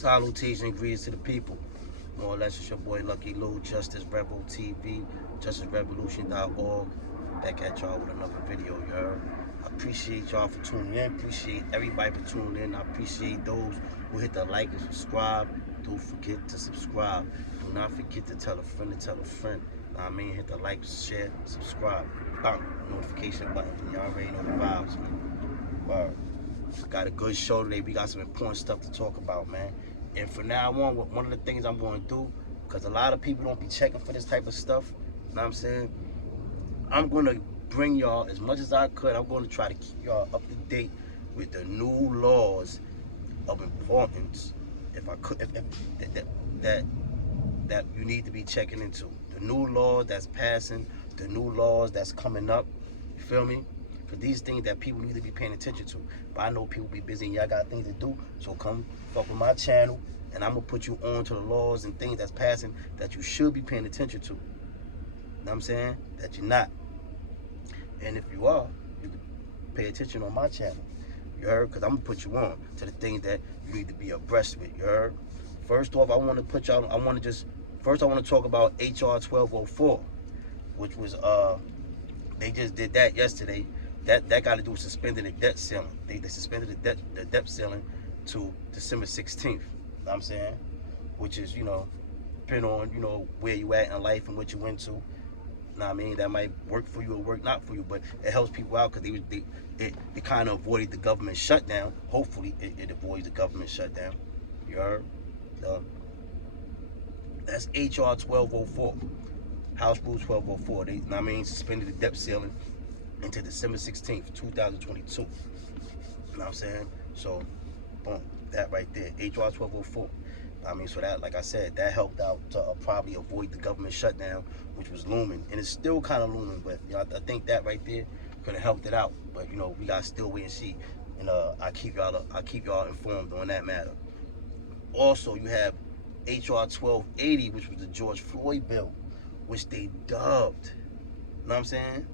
Salutations and greetings to the people. More or less, it's your boy Lucky Lou, Justice Rebel TV, justicerevolution.org. Back at y'all with another video, you heard? I appreciate y'all for tuning in. Appreciate everybody for tuning in. I appreciate those who hit the like and subscribe. Don't forget to subscribe. Do not forget to tell a friend to tell a friend. Know what I mean? Hit the like, share, subscribe. Bang, notification button. Y'all already know the vibes, man. Word. Got a good show today. We got some important stuff to talk about, man. And from now on, one of the things I'm going to do, because a lot of people don't be checking for this type of stuff, you know what I'm saying? I'm going to bring y'all as much as I could. I'm going to try to keep y'all up to date with the new laws of importance, if I could, that you need to be checking into. The new law that's passing, the new laws that's coming up, you feel me? For these things that people need to be paying attention to. But I know people be busy and y'all got things to do, so come fuck with my channel and I'm gonna put you on to the laws and things that's passing that you should be paying attention to. You know what I'm saying? That you're not. And if you are, you can pay attention on my channel. You heard? Because I'm gonna put you on to the things that you need to be abreast with. You heard? First off, I want to put y'all, I want to talk about HR 1204, which was they just did that yesterday. That got to do with suspending the debt ceiling. They suspended the debt ceiling to December 16th. You know what I'm saying? Which is, you know, depending on, you know, where you at in life and what you into. You know what I mean? That might work for you or work not for you, but it helps people out because it kind of avoided the government shutdown. Hopefully, it avoids the government shutdown. You heard? That's HR 1204. House Rule 1204. They, you know what I mean, suspended the debt ceiling until December 16th, 2022. You know what I'm saying? So, boom, that right there, HR 1204. I mean, so that, like I said, that helped out to probably avoid the government shutdown, which was looming. And it's still kind of looming, but you know, I think that right there could have helped it out. But, you know, we got to still wait and see. And I keep y'all informed on that matter. Also, you have HR 1280, which was the George Floyd bill, which they dubbed. You know what I'm saying?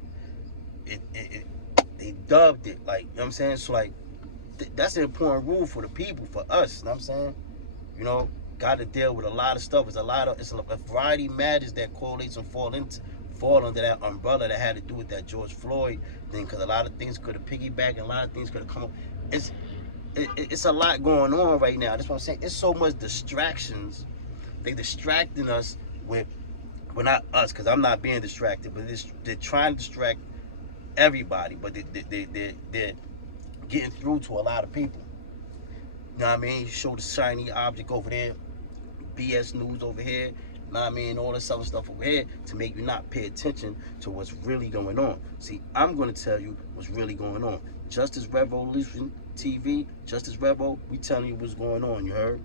They dubbed it, like, you know what I'm saying? So, like, that's an important rule for the people, for us, you know what I'm saying? You know, got to deal with a lot of stuff. It's a variety of matters that correlates and fall under that umbrella that had to do with that George Floyd thing, because a lot of things could have piggybacked and a lot of things could have come up. It's a lot going on right now. That's what I'm saying. It's so much distractions. They distracting us with, well, not us, because I'm not being distracted, but they're trying to distract everybody, but they're getting through to a lot of people. You know what I mean? You show the shiny object over there, BS news over here, you know what I mean? All this other stuff over here to make you not pay attention to what's really going on. See, I'm going to tell you what's really going on. Justice Revolution TV, Justice Rebel, we telling you what's going on, you heard?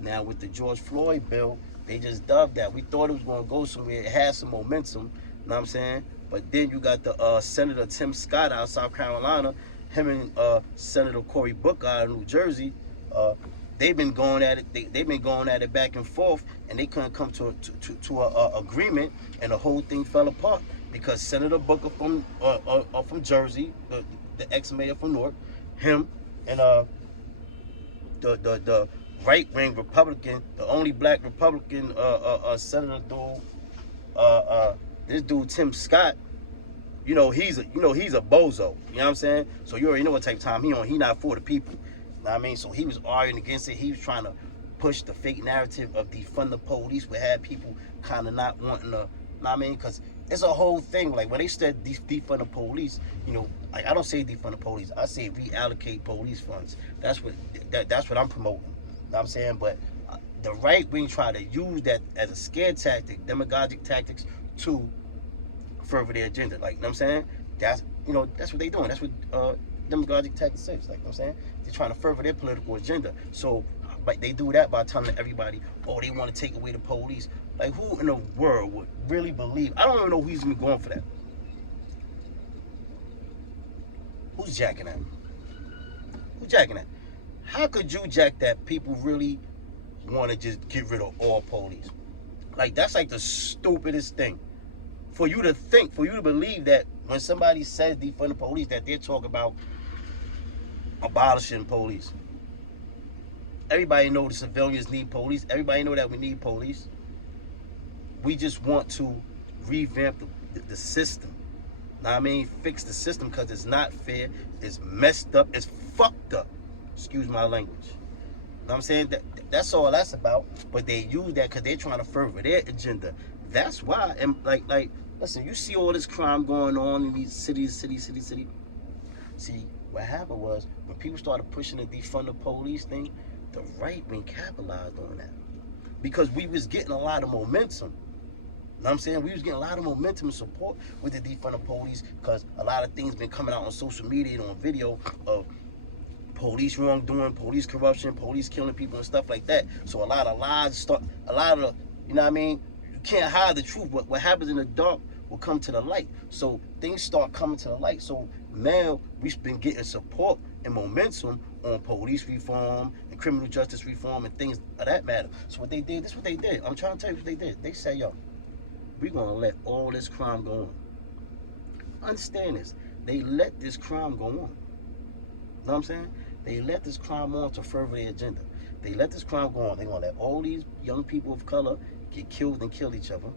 Now, with the George Floyd bill, they just dubbed that. We thought it was going to go somewhere. It had some momentum, you know what I'm saying? But then you got the Senator Tim Scott out of South Carolina, him and Senator Cory Booker out of New Jersey. They've been going at it. They've been going at it back and forth, and they couldn't come to a agreement, and the whole thing fell apart because Senator Booker from Jersey, the ex-mayor from Newark, him and the right-wing Republican, the only black Republican senator dude, this dude Tim Scott, you know he's a bozo. You know what I'm saying? So you already know what type of time he on. He not for the people. You know what I mean? So he was arguing against it. He was trying to push the fake narrative of defund the police, would have people kind of not wanting to. You know what I mean? Because it's a whole thing. Like when they said defund the police, you know, like I don't say defund the police. I say reallocate police funds. That's what I'm promoting. You know what I'm saying? But the right wing try to use that as a scare tactic, demagogic tactics to further their agenda. Like, you know what I'm saying? That's what they doing. That's what demagogic tactics is. Like, you know what I'm saying? They're trying to further their political agenda. So, but they do that by telling everybody, oh, they want to take away the police. Like, who in the world would really believe? I don't even know who's even going for that. Who's jacking that? Who's jacking that? How could you jack that? People really want to just get rid of all police. Like, that's like the stupidest thing. For you to think, for you to believe that when somebody says defund the police, that they're talking about abolishing police. Everybody know the civilians need police. Everybody know that we need police. We just want to revamp the system. Know what I mean? Fix the system because it's not fair. It's messed up. It's fucked up. Excuse my language. Know what I'm saying? That's all that's about. But they use that because they're trying to further their agenda. That's why. And like, listen, you see all this crime going on in these cities. See, what happened was when people started pushing the defund the police thing, the right wing capitalized on that because we was getting a lot of momentum. Know what I'm saying? We was getting a lot of momentum and support with the defund the police because a lot of things been coming out on social media and on video of police wrongdoing, police corruption, police killing people and stuff like that. So a lot of lies start, a lot of, you know what I mean? You can't hide the truth. What happens in the dark will come to the light. So things start coming to the light. So now we've been getting support and momentum on police reform and criminal justice reform and things of that matter. So what they did, this is what they did. I'm trying to tell you what they did. They said, yo, we're going to let all this crime go on. Understand this. They let this crime go on. Know what I'm saying? They let this crime on to further their agenda. They let this crime go on. They're going to let all these young people of color get killed and kill each other.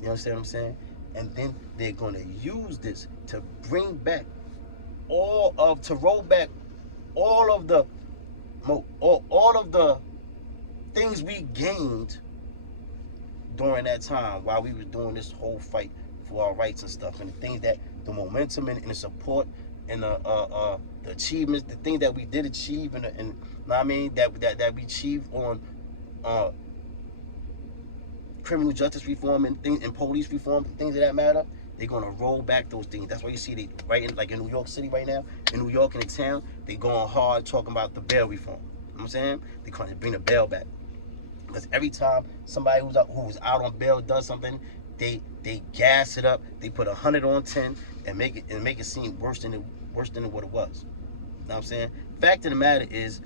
You understand what I'm saying? And then they're going to use this to bring back to roll back all of the things we gained during that time while we was doing this whole fight for our rights and stuff, and the things that the momentum and the support and the achievements, the things that we did achieve and know what I mean, that we achieved on criminal justice reform and things and police reform, things of that matter. They're gonna roll back those things. That's why you see they like in New York City right now, in New York in the town, they going hard talking about the bail reform. You know what I'm saying? They're trying to bring the bail back. Because every time somebody who was out on bail does something, they gas it up. They put 100 on 10 and make it seem worse than what it was. You know what I'm saying? Fact of the matter is,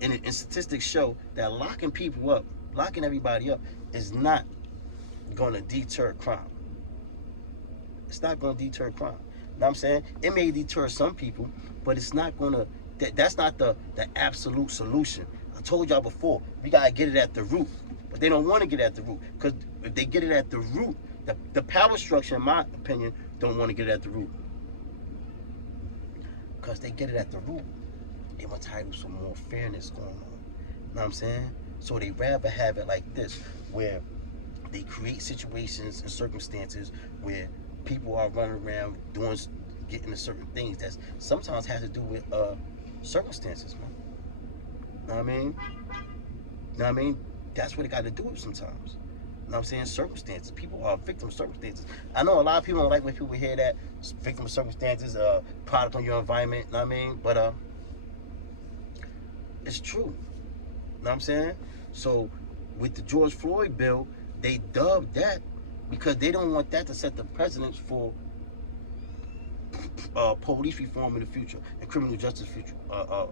and statistics show that locking people up, locking everybody up, is not going to deter crime. It's not going to deter crime. You know what I'm saying? It may deter some people, but it's not going to. That's not the absolute solution. I told y'all before, we got to get it at the root. But they don't want to get at the root. Because if they get it at the root, the power structure, in my opinion, don't want to get it at the root. Because they get it at the root, they want to title some more fairness going on. You know what I'm saying? So they rather have it like this, where they create situations and circumstances where people are running around getting to certain things that sometimes has to do with circumstances, man. Know what I mean? Know what I mean? That's what it got to do with sometimes. You know what I'm saying? Circumstances. People are victim of circumstances. I know a lot of people don't like when people hear that. Victim of circumstances, product on your environment. You know what I mean? But it's true. You know what I'm saying? So with the George Floyd bill, they dubbed that because they don't want that to set the precedence for police reform in the future and criminal justice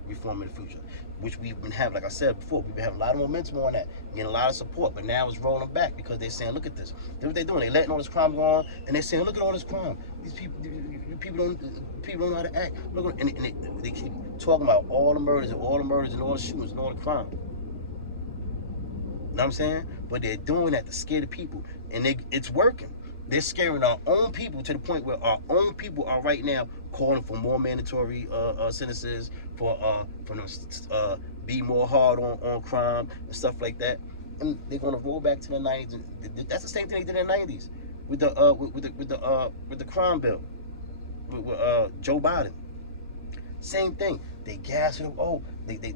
reform in the future, which we've been having, like I said before, we've been having a lot of momentum on that, getting a lot of support, but now it's rolling back because they're saying, look at this. That's what they're doing. They're letting all this crime go on, and they're saying, look at all this crime. These people don't know how to act. Look, and they keep talking about all the murders and all the shootings and all the crime. You know what I'm saying? But they're doing that to scare the people, and it's working. They're scaring our own people to the point where our own people are right now calling for more mandatory sentences, for them be more hard on crime and stuff like that. And they're gonna roll back to the 90s. That's the same thing they did in the 90s with the crime bill with Joe Biden. Same thing. They gas it up. Oh, they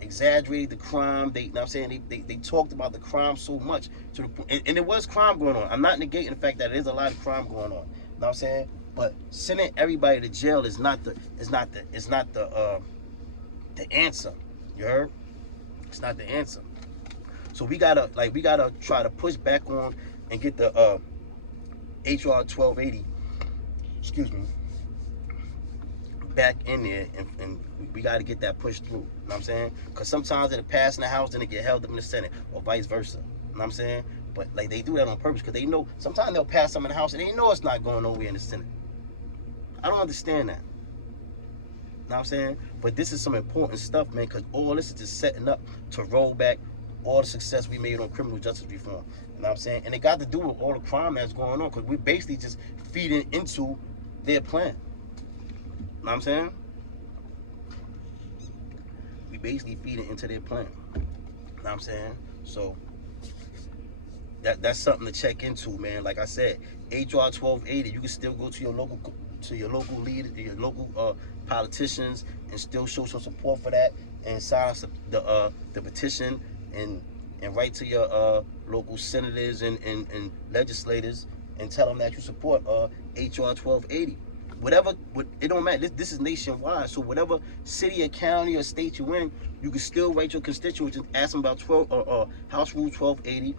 exaggerated the crime. You know what I'm saying? They talked about the crime so much to the point, and there was crime going on. I'm not negating the fact that there's a lot of crime going on. You know what I'm saying? But sending everybody to jail is not the answer. You heard? It's not the answer. So we gotta try to push back on and get the HR 1280. Excuse me. Back in there, and we got to get that pushed through. You know what I'm saying? Because sometimes it'll pass in the House, then it get held up in the Senate, or vice versa. You know what I'm saying? But like they do that on purpose because they know sometimes they'll pass something in the House and they know it's not going nowhere in the Senate. I don't understand that. what I'm saying? But this is some important stuff, man, because all this is just setting up to roll back all the success we made on criminal justice reform. You know what I'm saying? And it got to do with all the crime that's going on, because we're basically just feeding into their plan. You know what I'm saying? We basically feeding into their plan. You know what I'm saying? So that's something to check into, man. Like I said, HR 1280, you can still go to your local leader, your local politicians, and still show some support for that, and sign the petition, and write to your local senators and legislators, and tell them that you support HR 1280. Whatever, it don't matter. This is nationwide, so whatever city or county or state you're in, you can still write your constituents and ask them about House Rule 1280,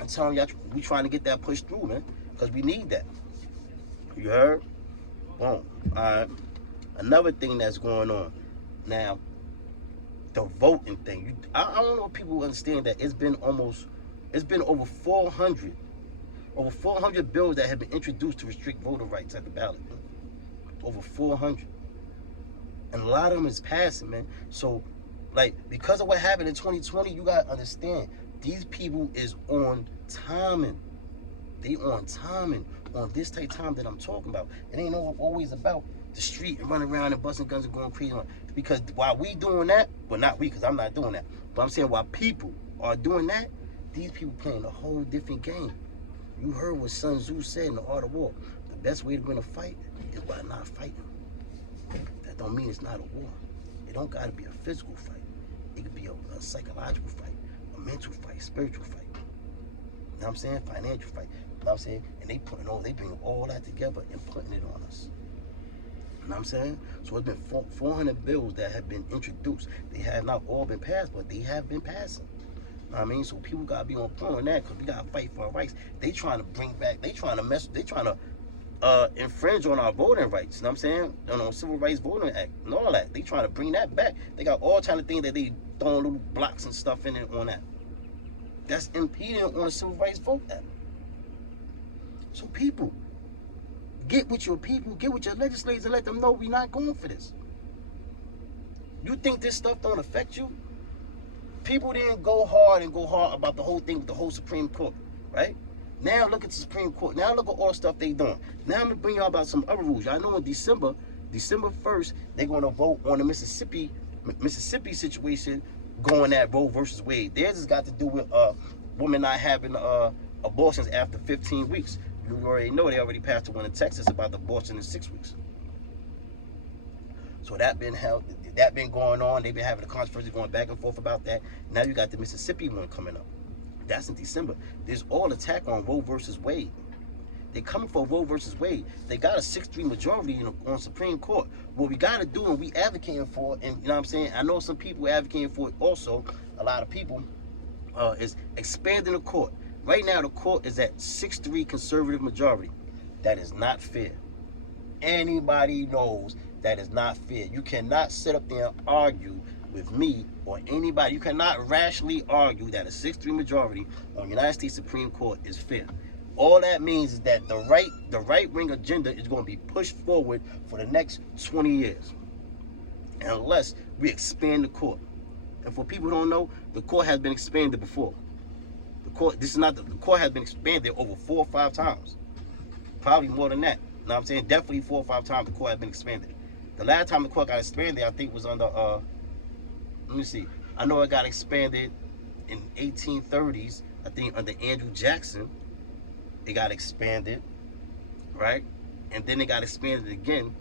and tell them we trying to get that pushed through, man, because we need that. You heard? Boom. All right. Another thing that's going on now, the voting thing. I don't know if people understand that it's been over 400 bills that have been introduced to restrict voter rights at the ballot. Over 400. And a lot of them is passing, man. So, like, because of what happened in 2020, you gotta understand, these people is on timing. They on timing, on this type of time that I'm talking about. It ain't always about the street and running around and busting guns and going crazy. Because while we doing that, well, not we, because I'm not doing that, but I'm saying while people are doing that, these people playing a whole different game. You heard what Sun Tzu said in The Art of War. The best way to win a fight is by not fighting. That don't mean it's not a war. It don't gotta be a physical fight. It could be a psychological fight, a mental fight, spiritual fight. You know what I'm saying? Financial fight. You know what I'm saying? And they bring all that together and putting it on us. You know what I'm saying? So it's been 400 bills that have been introduced. They have not all been passed, but they have been passing. You know what I mean? So people gotta be on point on that, because we gotta fight for our rights. They trying to bring back, they trying to infringe on our voting rights. You know what I'm saying? On the Civil Rights Voting Act and all that. They trying to bring that back. They got all kind of things that they throwing little blocks and stuff in it on that. That's impeding on the Civil Rights Vote Act. So people, get with your people, get with your legislators, and let them know we're not going for this. You think this stuff don't affect you? People didn't go hard about the whole thing with the whole Supreme Court, right? Now look at the Supreme Court. Now look at all the stuff they doing. Now I'm gonna bring y'all about some other rules. Y'all know in December 1st, they're gonna vote on the Mississippi situation, going at Roe versus Wade. Theirs has got to do with women not having abortions after 15 weeks. You already know they already passed the one in Texas about the abortion in 6 weeks. So that been going on. They've been having a controversy going back and forth about that. Now you got the Mississippi one coming up. That's in December. There's all attack on Roe versus Wade. They're coming for Roe versus Wade. They got a 6-3 majority on Supreme Court. What we got to do, and we advocating for, and you know what I'm saying, I know some people advocating for it also, a lot of people, is expanding the court. Right now, the court is at 6-3 conservative majority. That is not fair. Anybody knows that is not fair. You cannot sit up there and argue with me or anybody. You cannot rationally argue that a 6-3 majority on United States Supreme Court is fair. All that means is that the right wing agenda is going to be pushed forward for the next 20 years, unless we expand the court. And for people who don't know, the court has been expanded before. The court has been expanded over 4 or 5 times, probably more than that. You know what I'm saying? Definitely 4 or 5 times the court has been expanded. The last time the court got expanded, I think, was under let me see. I know it got expanded in 1830s. I think under Andrew Jackson, it got expanded, right? And then it got expanded again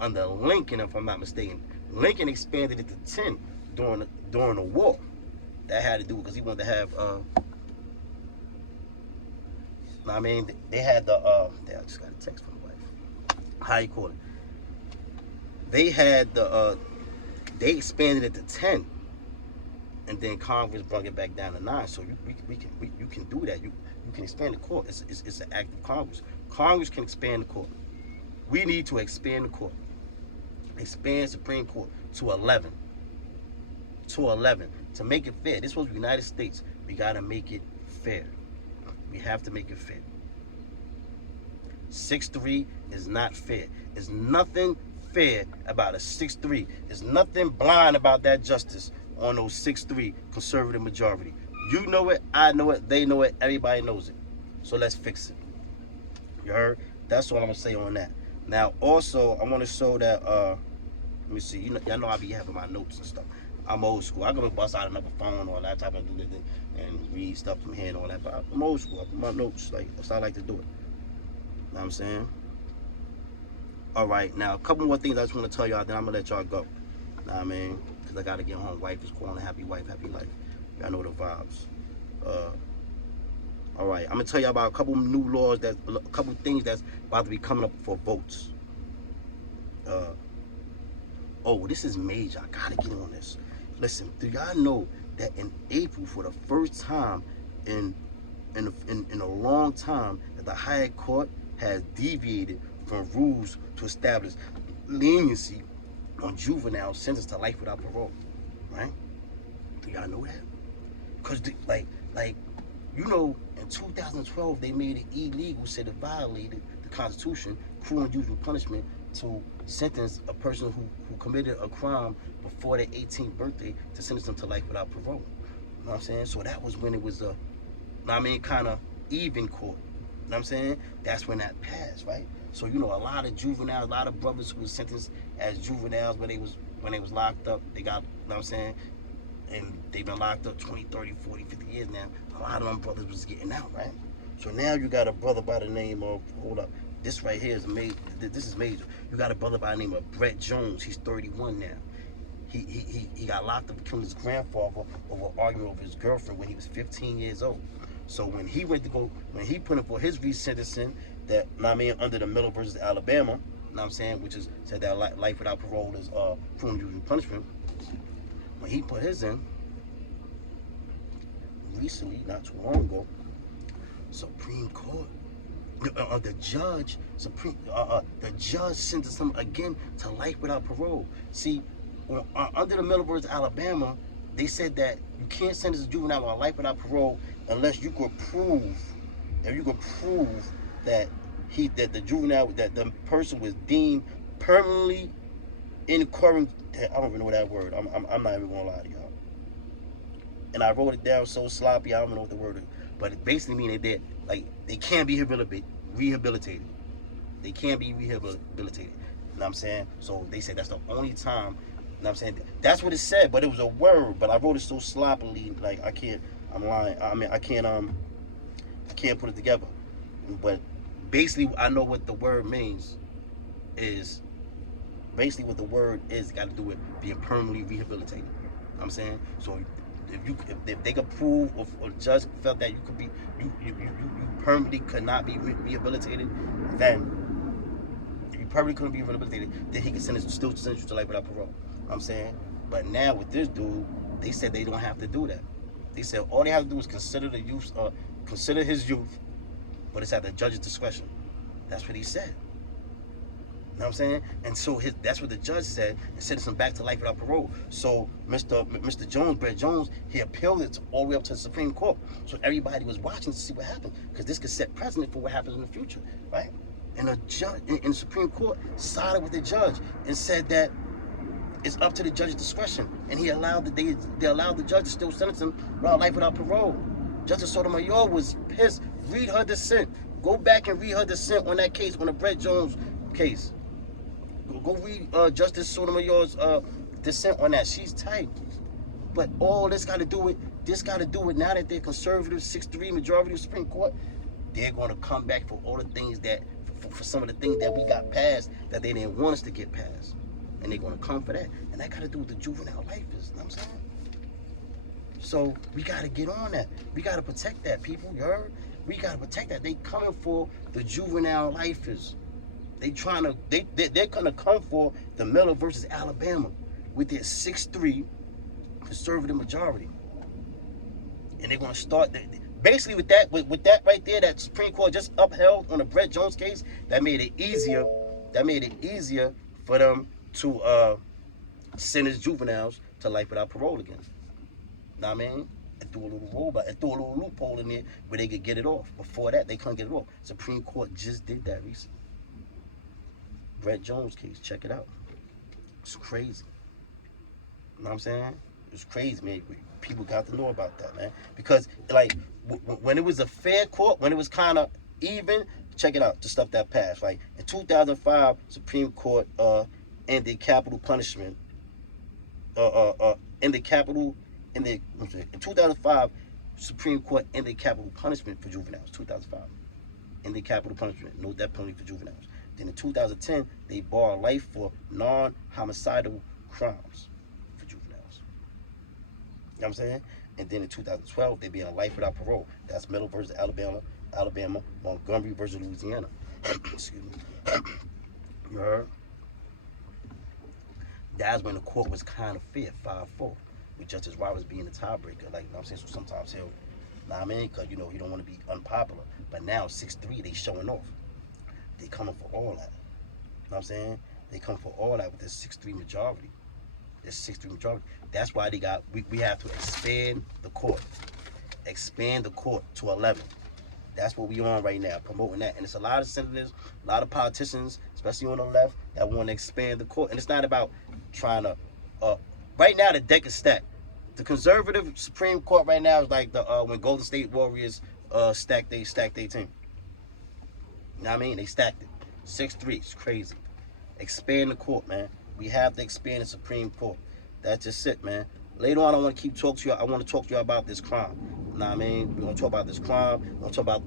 under Lincoln, if I'm not mistaken. Lincoln expanded it to 10 during the war. That had to do because he wanted to have. I mean, they had the. I just got a text from the wife. How you call it? They had the. They expanded it to 10, and then Congress brought it back down to 9. So you can do that. You can expand the court. It's an act of Congress. Congress can expand the court. We need to expand the court. Expand Supreme Court to 11. To 11 to make it fair. This was the United States. We gotta make it fair. We have to make it fair. 6-3 is not fair. There's nothing fair about a 6-3. There's nothing blind about that justice on those 6-3 conservative majority. You know it, I know it, they know it, everybody knows it. So let's fix it. You heard? That's all I'm gonna say on that. Now, also, I want to show that. Let me see. Y'all know I be having my notes and stuff. I'm old school. I go bust out another phone or laptop and do this and read stuff from here and all that. But I'm old school. I put my notes. Like, that's how I like to do it. You know what I'm saying? All right. Now, a couple more things I just want to tell y'all. Then I'm gonna let y'all go. You know what I mean? Because I gotta get home. Wife is calling. Happy wife, happy life. Y'all know the vibes. All right, I'm gonna tell you about a couple new laws, a couple things that's about to be coming up for votes. Oh, this is major. I gotta get on this. Listen, do y'all know that in April, for the first time in a long time, that the higher court has deviated from rules to establish leniency on juvenile sentenced to life without parole, right? Do y'all know that? Because you know, in 2012 they made it illegal, said it violated the Constitution, cruel and unusual punishment, to sentence a person who committed a crime before their 18th birthday, to sentence them to life without parole. You know what I'm saying? So that was when it was kind of even court. You know what I'm saying? That's when that passed, right? So, you know, a lot of juveniles, a lot of brothers who were sentenced as juveniles when they was locked up, they got, you know what I'm saying? And they've been locked up 20, 30, 40, 50 years now. A lot of them brothers was getting out, right? So now you got a brother by the name of, hold up, this right here is major. This is major. You got a brother by the name of Brett Jones. He's 31 now. He got locked up and killed his grandfather over arguing over his girlfriend when he was 15 years old. So when he put in for his resentencing, that, I mean, under the Miller versus Alabama, you know what I'm saying, which is said that life without parole is cruel and unusual punishment. When he put his in, recently, not too long ago, Supreme Court, the judge sentenced him again to life without parole. See, under the Miller versus Alabama, they said that you can't sentence a juvenile on life without parole unless you could prove, that the person was deemed permanently incorrigible. I don't even know that word. I'm not even gonna lie to y'all. And I wrote it down so sloppy, I don't even know what the word is. But it basically means they can't be rehabilitated. They can't be rehabilitated. You know what I'm saying? So they said that's the only time. You know what I'm saying? That's what it said, but it was a word. But I wrote it so sloppily, like I can't. I'm lying. I mean, I can't put it together. But basically, I know what the word means. Is basically what the word is got to do with being permanently rehabilitated. You know what I'm saying? So if they could prove, or the judge felt that you permanently could not be rehabilitated, then if you permanently couldn't be rehabilitated, then he could still sentence you to life without parole. You know what I'm saying? But now with this dude, they said they don't have to do that. They said all they have to do is consider his youth, but it's at the judge's discretion. That's what he said. You know what I'm saying? And so that's what the judge said, and sentenced him back to life without parole. So Mr. Jones, Brett Jones, he appealed it all the way up to the Supreme Court. So everybody was watching to see what happened, because this could set precedent for what happens in the future, right? And the judge in the Supreme Court sided with the judge and said that it's up to the judge's discretion, and they allowed the judge to still sentence him around life without parole. Justice Sotomayor was pissed. Read her dissent. Go back and read her dissent on that case, on the Brett Jones case. Go read Justice Sotomayor's dissent on that. She's tight. But all this got to do with now that they're conservative 6-3 majority of the Supreme Court, they're going to come back for all the things that, for some of the things that we got passed that they didn't want us to get passed. And they're going to come for that. And that got to do with the juvenile life, you know what I'm saying? So we got to get on that. We got to protect that, people. You heard? We got to protect that. They coming for the juvenile lifers. They're gonna come for the Miller versus Alabama with their 6-3 conservative majority, and they're gonna start basically with that right there. That Supreme Court just upheld on the Brett Jones case. That made it easier. For them to sentence juveniles to life without parole again. Know what I mean? And threw a little loophole in there where they could get it off. Before that, they couldn't get it off. Supreme Court just did that recently. Brett Jones case. Check it out. It's crazy. You know what I'm saying? It's crazy, man. People got to know about that, man. Because, like, when it was a fair court, when it was kind of even, check it out, the stuff that passed. Like, in 2005, Supreme Court ended capital punishment. Ended capital, in 2005, Supreme Court ended capital punishment for juveniles. 2005. Ended capital punishment, no death penalty for juveniles. Then in 2010, they barred life for non-homicidal crimes for juveniles. You know what I'm saying? And then in 2012, they be on life without parole. That's Middle versus Alabama, Montgomery versus Louisiana. Excuse me. You heard? That's when the court was kind of fair, 5-4, with Justice Roberts being the tiebreaker. Like, you know what I'm saying? So sometimes he'll, know what I mean? Because, you know, he don't want to be unpopular. But now, 6-3, they showing off. They coming for all that. You know what I'm saying? They come for all that with this 6-3 majority. This 6-3 majority. That's why they got, we have to expand the court. Expand the court to 11. That's what we on right now, promoting that. And it's a lot of senators, a lot of politicians, especially on the left, that want to expand the court. And it's not about trying to, right now the deck is stacked. The conservative Supreme Court right now is like the when Golden State Warriors stacked their team. You know what I mean? They stacked it. 6-3. It's crazy. Expand the court, man. We have to expand the Supreme Court. That's just it, man. Later on, I want to keep talking to you. I want to talk to you about this crime. You know what I mean? We're going to talk about this crime. We're going to talk about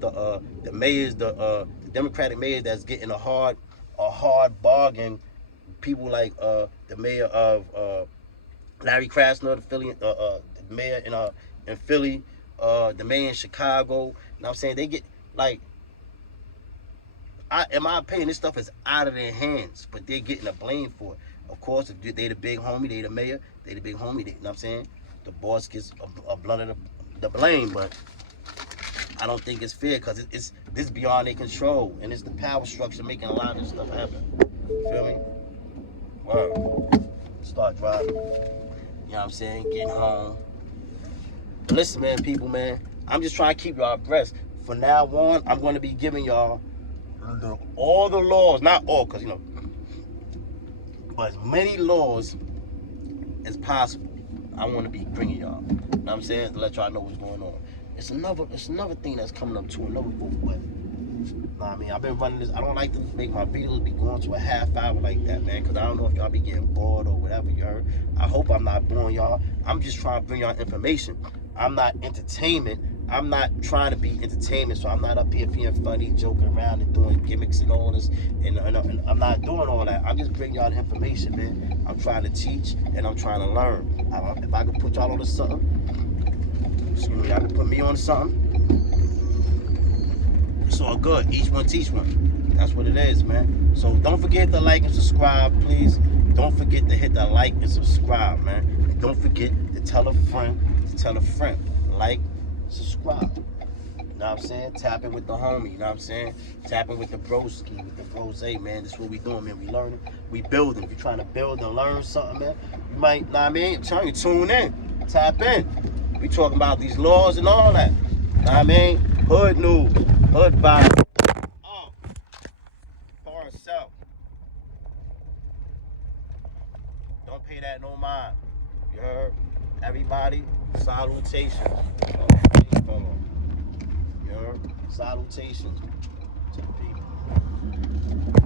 the mayors, the Democratic mayors that's getting a hard bargain. People like the mayor of Larry Krasner, the mayor in Philly, the mayor in Chicago. You know what I'm saying? They get, like, in my opinion, this stuff is out of their hands, but they're getting the blame for it. Of course, if they the big homie, they the mayor, they the big homie, you know what I'm saying? The boss gets a blunt of the blame, but I don't think it's fair because this beyond their control, and it's the power structure making a lot of this stuff happen. You feel me? Wow. Start driving. You know what I'm saying? Getting home. Listen, man, people, man, I'm just trying to keep y'all abreast. From now on, I'm going to be giving y'all all the laws, not all, because, you know, but as many laws as possible. I want to be bringing y'all. You know what I'm saying? To let y'all know what's going on. It's another thing that's coming up too, another book, but you know what I mean? I've been running this. I don't like to make my videos be going to a half hour like that, man, because I don't know if y'all be getting bored or whatever, you heard. I hope I'm not boring y'all. I'm just trying to bring y'all information. I'm not entertainment. I'm not trying to be entertainment, so I'm not up here being funny, joking around and doing gimmicks and all this, and I'm not doing all that. I'm just bringing y'all the information, man. I'm trying to teach, and I'm trying to learn. If I could put y'all on something, excuse me, y'all can put me on something, it's all good. Each one teach one. That's what it is, man. So don't forget to like and subscribe, please. Don't forget to hit the like and subscribe, man. And don't forget to tell a friend like, subscribe. You know what I'm saying? Tap in with the homie, you know what I'm saying? Tap in with the broski, with the brose, man. This is what we doing, man. We learning, we building. If you're trying to build and learn something, man, you might, know what I mean? I'm telling you, tune in, tap in. We talking about these laws and all that. Know what I mean? Hood news, hood vibe. Oh, far south. Don't pay that no mind. You heard? Everybody, salutations. Hold on. You heard? Salutations to the people.